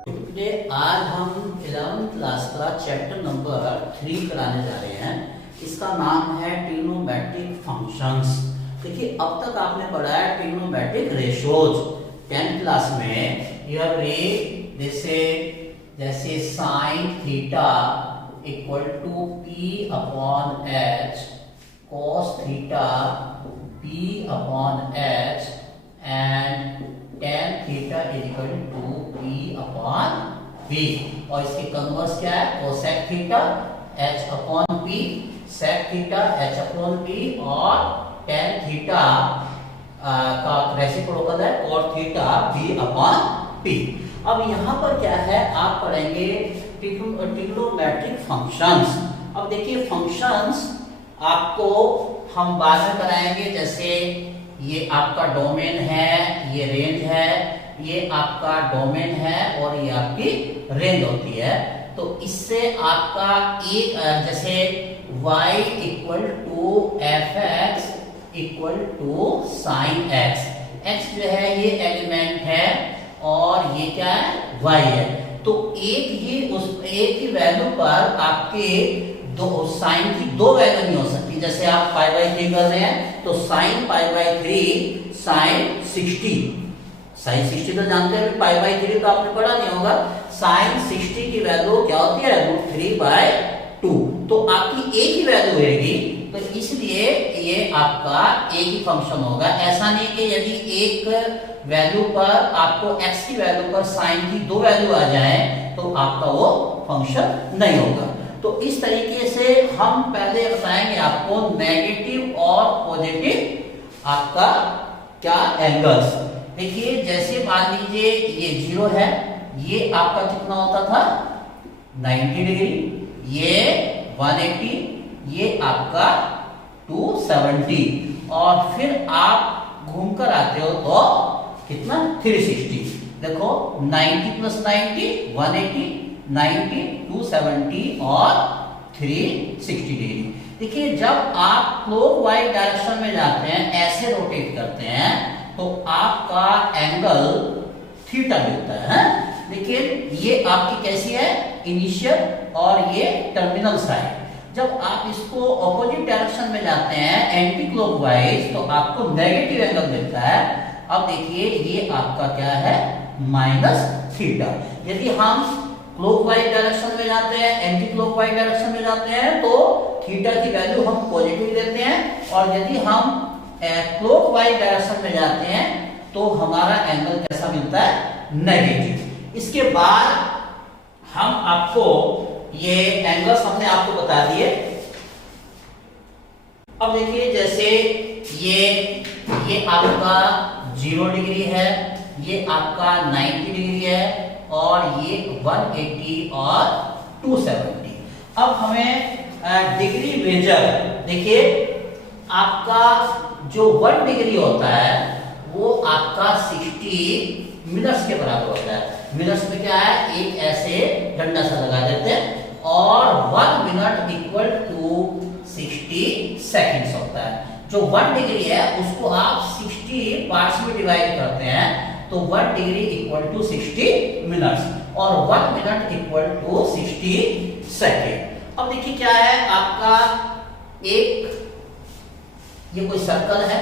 Today आज हम 11th class का चैप्टर नंबर 3 कराने जा रहे हैं। इसका नाम है ट्रिग्नोमेट्रिक फंक्शंस। देखिए अब तक आपने पढ़ा है ट्रिग्नोमेट्रिक रेशियोज 10th क्लास में। यू हैव रीड जैसे sine theta equal to P upon H, cos theta P upon H and tan theta is equal to p upon p। और इसके कन्वर्स क्या है? Cosec theta h upon p, sec theta h upon p और tan थीटा का reciprocal है cot theta p upon p। अब यहाँ पर क्या है, आप पढ़ेंगे ट्रिग्नोमेट्रिक फंक्शंस। अब देखिए फंक्शंस आपको हम बाद में कराएंगे। जैसे ये आपका डोमेन है, ये रेंज है, ये आपका डोमेन है और ये आपकी रेंज होती है। तो इससे आपका एक जैसे y equal to F X equal to sine X, x जो है ये एलिमेंट है और ये क्या है? y है। तो एक ही वैल्यू पर आपके दो साइन की दो वैल्यू नहीं हो सकती। जैसे आप पाई बाई 3 कर रहे हैं तो साइन पाई बाई 3 साइन 60 तो जानते हैं, पाई बाई 3 तो आपने पढ़ा नहीं होगा। साइन 60 की वैल्यू क्या होती है? √3/2। तो आपकी एक ही वैल्यू रहेगी, तो इसलिए ये आपका एक ही फंक्शन होगा। ऐसा नहीं कि यदि एक वैल्यू पर आपको x की वैल्यू पर साइन की दो वैल्यू आ जाए तो आपका वो फंक्शन नहीं होगा। तो इस तरीके से हम पहले बताएंगे आपको नेगेटिव और पॉजिटिव आपका क्या एंगल्स। देखिए जैसे मान लीजिए ये 0 है, ये आपका कितना होता था? 90 डिग्री, ये 180, ये आपका 270 और फिर आप घूमकर आते हो तो कितना? 360। देखो 90 + 90 180, 90 270 और 360 डिग्री। देखिए जब आप क्लॉकवाइज डायरेक्शन में जाते हैं, ऐसे रोटेट करते हैं तो आपका एंगल थीटा मिलता है। लेकिन ये आपकी कैसी है? इनिशियल और ये टर्मिनल साइड। जब आप इसको ऑपोजिट डायरेक्शन में जाते हैं एंटी क्लॉकवाइज तो आपको नेगेटिव एंगल मिलता है। अब देखिए ये आपका क्या है? -थीटा। यदि हम क्लॉकवाइज डायरेक्शन में जाते हैं, एंटी क्लॉकवाइज डायरेक्शन में जाते हैं तो थीटा की वैल्यू हम पॉजिटिव लेते हैं और यदि हम क्लॉकवाइज डायरेक्शन में जाते हैं तो हमारा एंगल कैसा मिलता है? नेगेटिव। इसके बाद हम आपको ये एंगल्स हमने आपको बता दिए। अब देखिए जैसे ये आपका 0 डिग्री है, ये आपका 90 डिग्री है और ये 180 और 270। अब हमें डिग्री मेजर, देखिए आपका जो 1 डिग्री होता है वो आपका 60 मिनट्स के बराबर होता है। मिनट्स में क्या है? एक ऐसे डंडा सा लगा देते हैं और 1 मिनट इक्वल टू 60 सेकेंड्स होता है। जो 1 डिग्री है उसको आप 60 पार्ट्स में डिवाइड करते हैं तो 1 डिग्री इक्वल टू 60 मिनट्स और 1 मिनट इक्वल टू 60 सेकेंड। अब देखिए क्या है आपका, एक ये कोई सर्कल है,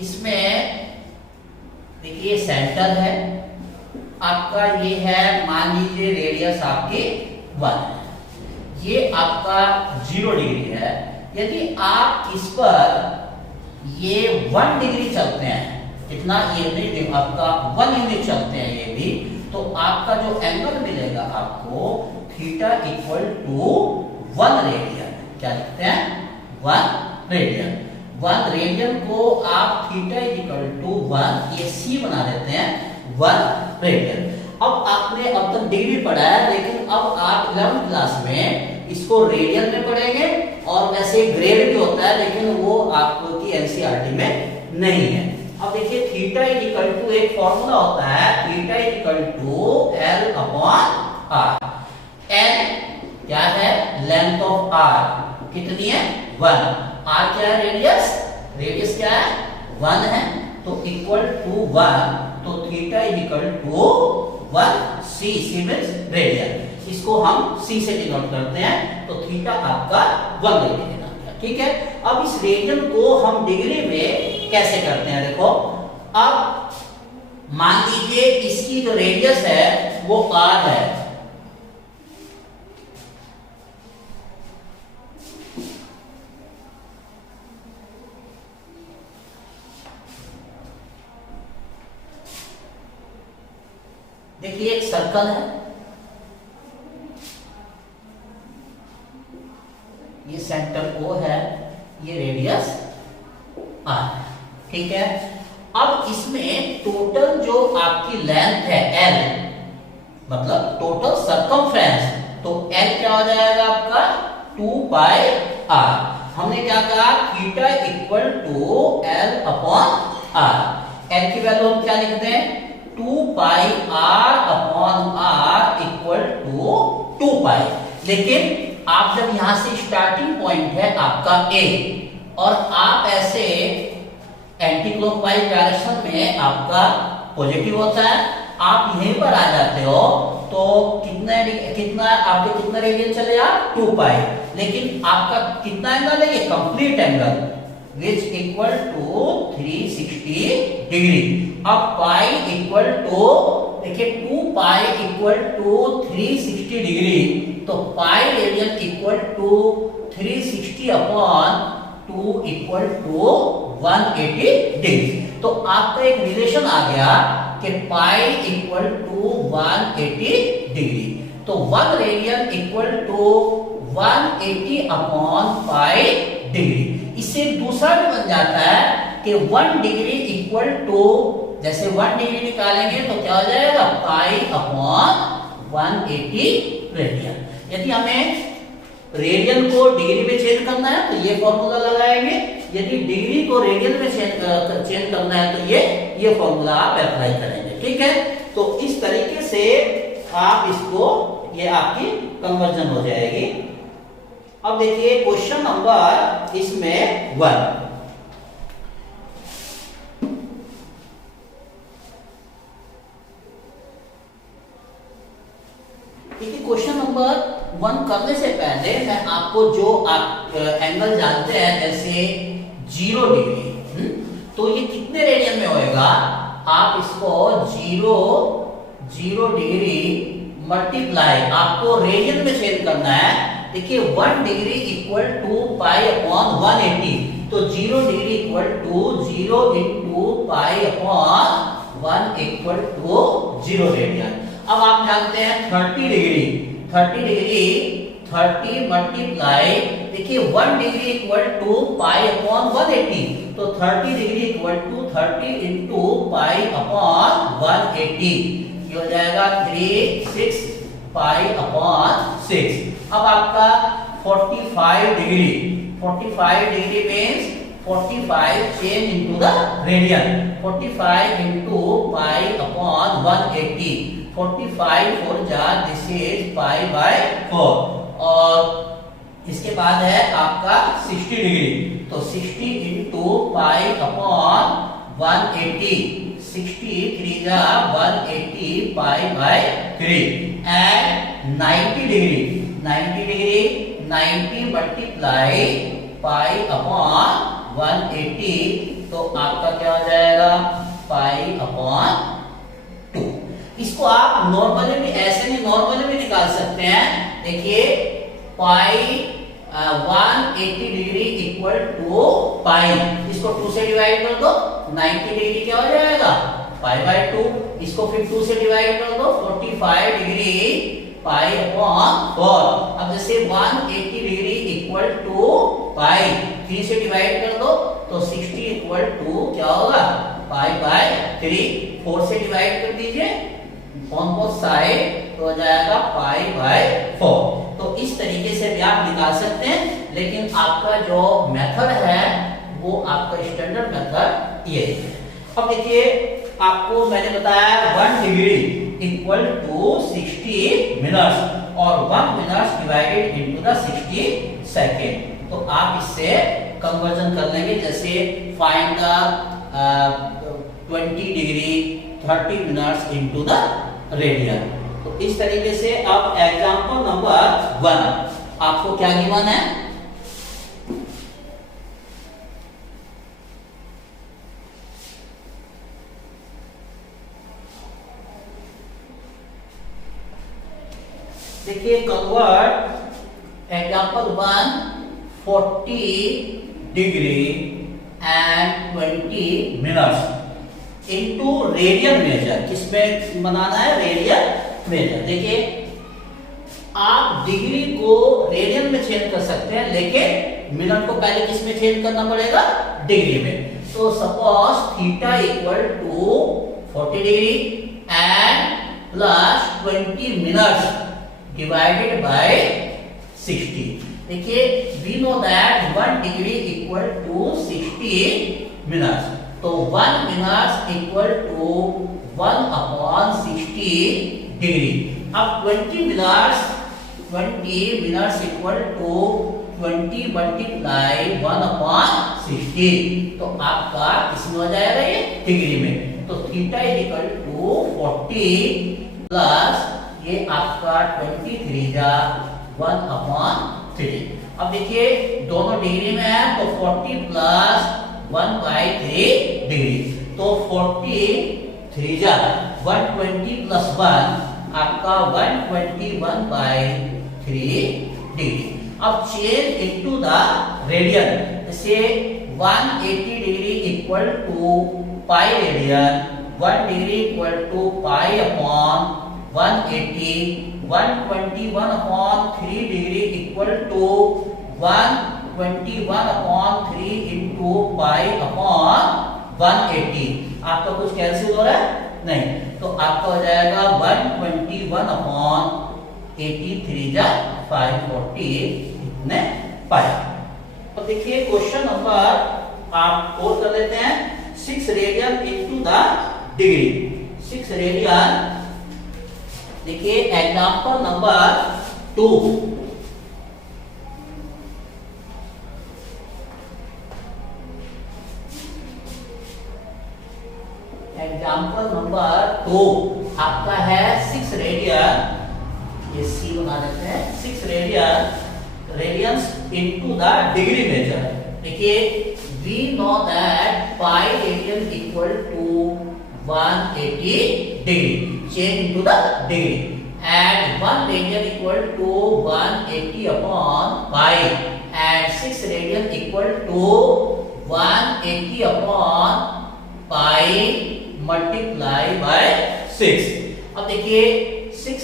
इसमें देखिए सेंटर है आपका, ये है मान लीजिए रेडियस आपकी 1 है, ये आपका 0 डिग्री है। यदि आप इस पर ये 1 डिग्री चलते हैं, कितना? ये नहीं, आपका 1 यूनिट चलते हैं ये भी, तो आपका जो एंगल मिलेगा आपको थीटा इक्वल टू 1 रेडियन। क्या लिखते हैं? 1 रेडियन। 1 रेडियन को आप थीटा इक्वल टू 1 ये c बना देते हैं 1 रेडियन। अब आपने अब तक डिग्री पढ़ा है, लेकिन अब आप 11th क्लास में इसको रेडियन में पढ़ेंगे और वैसे ग्रेड भी होता है लेकिन वो आपकी एनसीईआरटी में नहीं है। अब देखिए थीटा इक्वल टू एक फॉर्मूला होता है, theta equal to L upon R। L क्या है? लेंथ ऑफ R कितनी है? 1। R क्या है? रेडियस। रेडियस क्या है? 1 है तो इक्वल टू 1, तो theta equal to 1 C, C means radian, इसको हम सी से डिनोट करते हैं, तो थीटा आपका 1 डिग्री आ गया। ठीक है, अब इस रेडियन को हम डिग्री में कैसे करते हैं, देखो अब मान लीजिए इसकी जो रेडियस है वो r है, देखिए एक सर्कल है, ये सेंटर O है, ये रेडियस R है। ठीक है, अब इसमें टोटल जो आपकी लेंथ है L, मतलब टोटल सरकमफ्रेंस, तो L क्या हो जाएगा आपका 2 पाई R। हमने क्या कहा, theta equal to L upon R। L की वैल्यू हम क्या लिखते हैं, 2 pi R upon R equal to 2 pi. लेकिन आप जब यहां से स्टार्टिंग पॉइंट है आपका A और आप ऐसे एंटी क्लॉकवाइज डायरेक्शन में आपका पॉजिटिव होता है, आप यहीं पर आ जाते हो तो कितना आपके कितना रेडियन चलेगा 2 पाई, लेकिन आपका कितना एंगल है, ये complete angle which equal to 360 degree. अब पाई इक्वल टू, देखिए 2 पाई इक्वल टू 360 डिग्री, तो pi radian equal to 360 upon 2 equal to 180 degree. तो आपका एक रिलेशन आ गया कि पाई इक्वल टू 180 डिग्री, तो 1 radian equal to 180 upon pi degree. इससे दूसरा भी बन जाता है कि 1 डिग्री इक्वल टू, जैसे 1 डिग्री निकालेंगे तो क्या हो जाएगा, पाई अपॉन 180 रेडियन। यदि हमें रेडियन को डिग्री में चेंज करना है तो ये फॉर्मूला लगाएंगे, यदि डिग्री को रेडियन में चेंज करना है तो ये फॉर्मूला आप अप्लाई करेंगे। ठीक है, तो इस तरीके से आप इसको, ये आपकी कन्वर्जन हो जाएगी। अब देखिए क्वेश्चन नंबर इसमें 1, देखिए क्वेश्चन नंबर 1 करने से पहले मैं आपको जो आप एंगल जानते हैं जैसे 0 डिग्री, तो ये कितने रेडियन में होएगा, आप इसको 0 डिग्री मल्टीप्लाई, आपको रेडियन में चेंज करना है। देखिए 1 degree equal to pi upon 180, तो 0 degree equal to 0 into pi upon 1 equal to 0 radian. अब आप जानते हैं 30 डिग्री 30 मल्टीप्लाई, देखिए 1 degree equal to pi upon 180, तो 30 degree equal to 30 into pi upon 180, ये हो जाएगा 3 6 पाई अपॉन 6। अब आपका 45 degree means 45 change into the radian, 45 into pi upon 180, 45 4 जा, दिस इज पाई बाय 4। और इसके बाद है आपका 60 डिग्री, तो 60 इंटू पाई अपॉन 180, 60 3 जा 180 pi by 3। And 90 degree 90 multiply pi upon 180, तो आपका क्या हो जाएगा, पाई अपॉन 2। इसको आप नॉर्मली भी, ऐसे नहीं नॉर्मली भी निकाल सकते हैं। देखिए पाई 180 डिग्री इक्वल टू पाई, इसको 2 से डिवाइड कर दो, 90 डिग्री क्या हो जाएगा, पाई बाय 2। इसको फिर 2 से डिवाइड कर दो, 45 डिग्री पाई अपॉन 4। अब जैसे 180 डिग्री इक्वल टू पाई, 3 से डिवाइड कर दो, तो 60 इक्वल टू क्या होगा, पाई बाय 3। 4 से डिवाइड कर दीजिए ऑन बोथ साइड, तो हो जाएगा पाई बाय 4। तो इस तरीके से भी आप निकाल सकते हैं, लेकिन आपका जो मेथड है वो आपका स्टैंडर्ड मेथड ये है। अब देखिए आपको मैंने बताया 1 डिग्री इक्वल टू 60 मिनट्स और 1 minute divided into the 60 second. तो आप इससे कन्वर्जन कर लेंगे, जैसे find the 20 degree 30 minutes into the radian. तो इस तरीके से अब एग्जांपल नंबर 1 आपको क्या गिवन है, देखिए convert example 1 40 degree and 20 minutes into radian major. किसमें बनाना है, रेडियन मेजर। देखिए आप डिग्री को रेडियन में चेंज कर सकते हैं, लेकिन मिनट को पहले किसमें चेंज करना पड़ेगा, डिग्री में। तो suppose theta equal to 40 degree and plus 20 minutes divided by 60। देखिए we know that 1 degree equal to 60 minutes, तो 1 मिनट्स इक्वल टू 1/60 डिग्री। अब 20 मिनट्स इक्वल टू 20 मल्टीप्लाई 1/60, तो आपका किसमें हो जाएगा, ये डिग्री में। तो थीटा इक्वल टू 40 प्लस ये आपका 23 जा 1/3। अब देखिए दोनों डिग्री में है, तो 40 प्लस 1/3 डिग्री, तो 43 जा 120 प्लस 1 आपका 121/3 डिग्री। अब चेंज इनटू द रेडियन, जैसे 180 degree equal to pi radian, 1 degree equal to pi upon 180, 121/3 degree equal to 121/3 into pi upon 180। आपका कुछ कैंसिल हो रहा है, नहीं, तो आपका हो जाएगा 121/83 जा 540 इतने पाई। तो देखिए क्वेश्चन नंबर आप और कर लेते हैं, 6 radian into the degree. 6 radian, देखिए एग्जांपल नंबर 2, एग्जांपल नंबर 2 आपका है 6 रेडियन, ये सी बना देते हैं, 6 radians into the degree measure. देखिए we know that pi radian equal to 180 degree, change into the degree, and 1 radian equal to 180 upon pi, and 6 radian equal to 180 upon pi multiply by 6। अब देखिए 6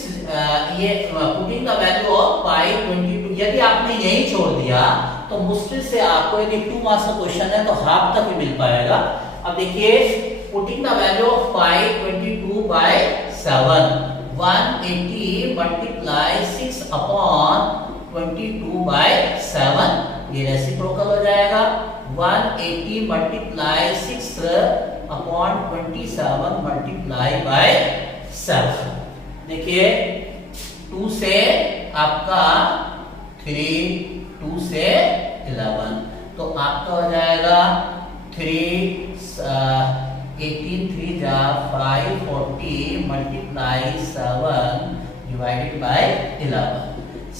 ये putting the value of पाई 22, यदि आपने यही छोड़ दिया तो मुश्किल से आपको, यदि 2 मार्क्स का क्वेश्चन है तो हाफ तक ही मिल पाएगा। अब देखिए putting the value of pi 22/7, 180 multiply 6 upon 22/7, ये रेसिप्रोकल हो जाएगा। 180 मल्टीप्लाई 6 अपॉन 27 मल्टीप्लाई बाय 7। देखिए 2 से आपका 3, 2 से 11, तो आपका हो जाएगा 18 3 जा 540 मल्टीप्लाई 7 डिवाइडेड बाय 11,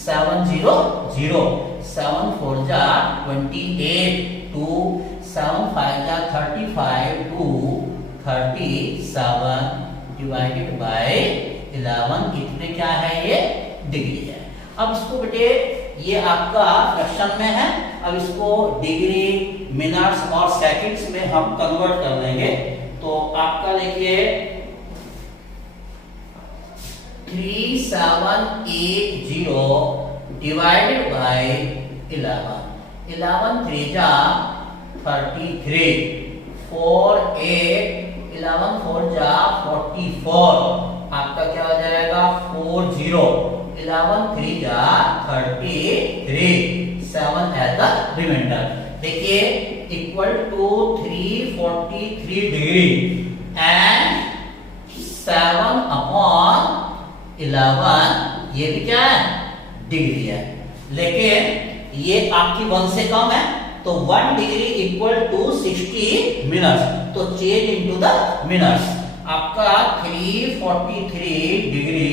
7 0 0, 7 4 जा 28, 2 7 5 जा 35, 2 37 डिवाइडेड बाय 11, इतने क्या है, ये डिग्री है। अब इसको बेटे ये आपका फ्रैक्शन में है, अब इसको डिग्री, मिनट्स और सेकंड्स में हम कन्वर्ट कर लेंगे। तो आपका देखिए 3780 डिवाइडेड बाय 11, 11 3 जा 33, 4 8, 11 4 जा 44, आपका क्या हो जाएगा 40, 11 3 जा 33, 7 एज द रिमाइंडर। देखिए equal to 343 degree and 7 upon 11, ये भी क्या है, डिग्री है, लेकिन ये आपकी 1 से कम है, तो 1 डिग्री इक्वल टू 60 मिनट्स, तो चेंज इनटू द मिनट्स। आपका 343 degree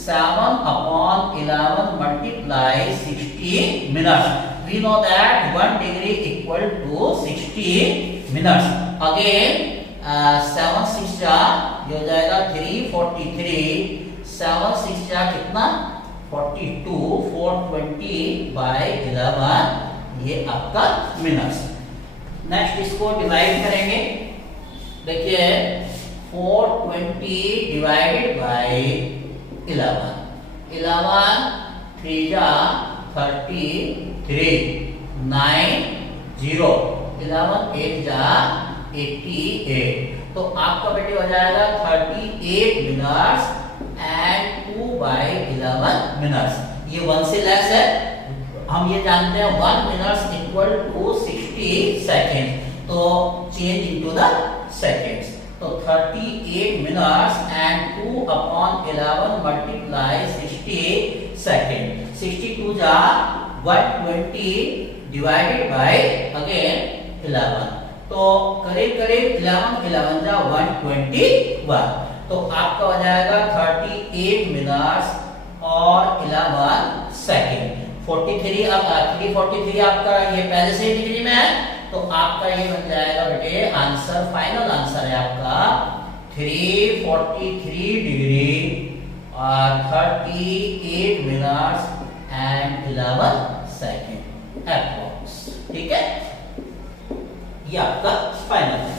7 upon 11 multiply 60 minutes. We know that 1 degree equal to 60 minutes. Again 7 6 जा ये हो जाएगा 343. 7 6 जा कितना 42. 420 by 11 ये आपका मिनट्स. नेक्स्ट इसको डिवाइड करेंगे. देखिए 420 डिवाइडेड बाय 11. 11 3 जा 33. 9 0. 11 8 जा 88. तो आपका बेटे हो जाएगा 38 मिनट्स एंड 2 by 11 मिनट्स. ये 1 से लेस है. हम ये जानते हैं 1 मिनट्स इक्वल टू 60 सेकेंड. तो चेंज इनटू द सेकेंड्स. तो 38 minutes and 2 upon 11 multiply 60 second. 62 जा 120 डिवाइडेड बाय अगेन 11. तो करीब करीब 11 जा 121. तो आपका हो जाएगा 38 मिनट्स और 11 सेकेंड. 43 अब 343 आपका ये पहले से ही डिग्री में है. तो आपका ये बन जाएगा बेटे आंसर. फाइनल आंसर है आपका 343 डिग्री और 38 मिनट्स एंड 11 सेकेंड अप्रॉक्स. ठीक है, ये आपका फाइनल है.